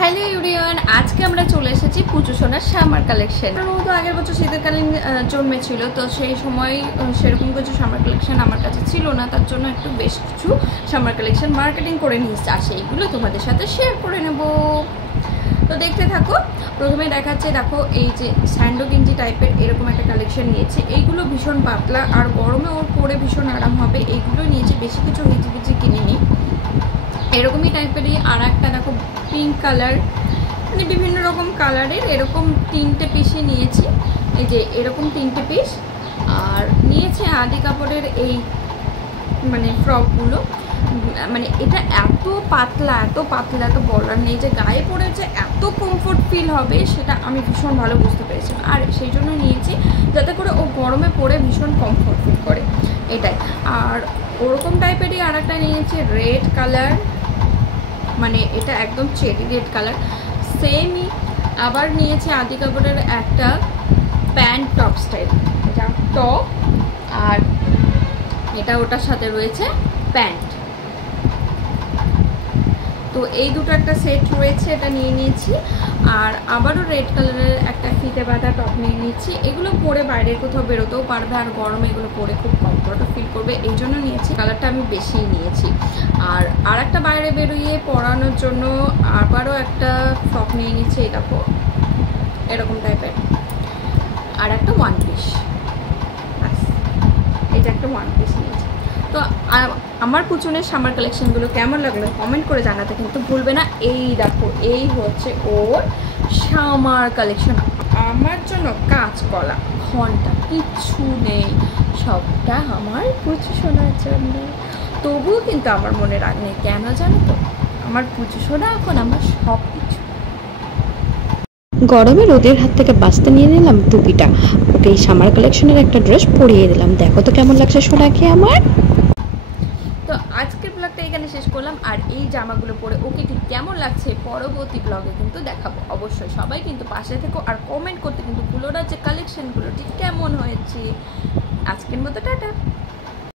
Hello everyone, আজকে আমরা চলে এসেছি পুজো সোনার সামার কালেকশন। তো আগের বছর শীতকালীন জন্মেছিল, তো সেই সময় সেরকম কিছু সামার কালেকশন আমার কাছে ছিল না, তার জন্য একটু বেশ কিছু সামার কালেকশন মার্কেটিং করে নিয়েছি, আর সেইগুলো তোমাদের সাথে শেয়ার করে নেব। তো দেখতে থাকো। প্রথমে দেখাচ্ছে, দেখো এই যে স্যান্ডো গেঞ্জি টাইপের এরকম একটা কালেকশন নিয়েছি। এইগুলো ভীষণ পাতলা আর গরমে ওর পরে ভীষণ আরাম হবে, এইগুলো নিয়েছি, বেশি কিছু হিজিবিজি কিনিনি। এরকমই টাইপেরই আর একটা দেখো পিঙ্ক কালার, মানে বিভিন্ন রকম কালারের এরকম 3টে পিসই নিয়েছি। এই যে এরকম 3টে পিস, আর নিয়েছে আদি কাপড়ের এই মানে ফ্রকগুলো। মানে এটা এত পাতলা এত বলার নেই, যে গায়ে পড়েছে এত কমফোর্ট ফিল হবে সেটা আমি ভীষণ ভালো বুঝতে পেরেছি, আর সেই জন্য নিয়েছি যাতে করে ও গরমে পরে ভীষণ কমফোর্ট ফিল করে, এটাই। আর ওরকম টাইপেরই আর একটা নিয়েছি রেড কালার, মানে এটা একদম চেরি রেড কালার সেমই। আবার নিয়েছে আদি কাপড়ের একটা প্যান্ট টপ স্টাইল, এটা টপ আর এটা ওটার সাথে রয়েছে প্যান্ট। তো এই দুটো একটা সেট রয়েছে, এটা নিয়ে নিয়েছি। আর আবারও রেড কালারের একটা ফিতে বাঁধা টপ নিয়ে নিয়েছি। এগুলো পরে বাইরে কোথাও বেরোতেও পারবে, আর গরমে এগুলো পরে খুব কমফোর্ট ফিল করবে, এই জন্য নিয়েছি। কালারটা আমি বেশিই নিয়েছি। আর একটা বাইরে বেরোইয়ে পরানোর জন্য আবারও একটা ফ্রক নিয়ে নিয়েছি, এই দেখো এরকম টাইপের, আর একটা ওয়ান পিস, এটা একটা ওয়ান পিস নিয়েছি। তো আমার পুচনের সামার কালেকশনগুলো কেমন লাগলো কমেন্ট করে জানাতে কিন্তু ভুলবে না। এই দেখো, এই হচ্ছে ওর সামার কালেকশন। আমার জন্য কাঁচ কলা ঘন্টা কিচ্ছু নেই, সবটা আমার পুচু সোনার জন্য। তবুও কিন্তু আমার মনে রাগ নেই, কেন জানো তো? আমার পুচু সোনা এখন আমার সব কিছু। গরমে রোদের হাত থেকে বাঁচতে নিয়ে নিলাম টুপিটা, ওকে এই সামার কালেকশনের একটা ড্রেস পরিয়ে দিলাম। দেখো তো কেমন লাগছে সোনাকে আমার। তো আজকের ব্লগটা এখানে শেষ করলাম, আর এই জামাগুলো পরে ওকে ঠিক কেমন লাগছে পরবর্তী ব্লগে কিন্তু দেখাবো অবশ্যই। সবাই কিন্তু পাশে থেকো আর কমেন্ট করতে কিন্তু ভুলো না যে কালেকশনগুলো ঠিক কেমন হয়েছে। আজকের মতো টাটা।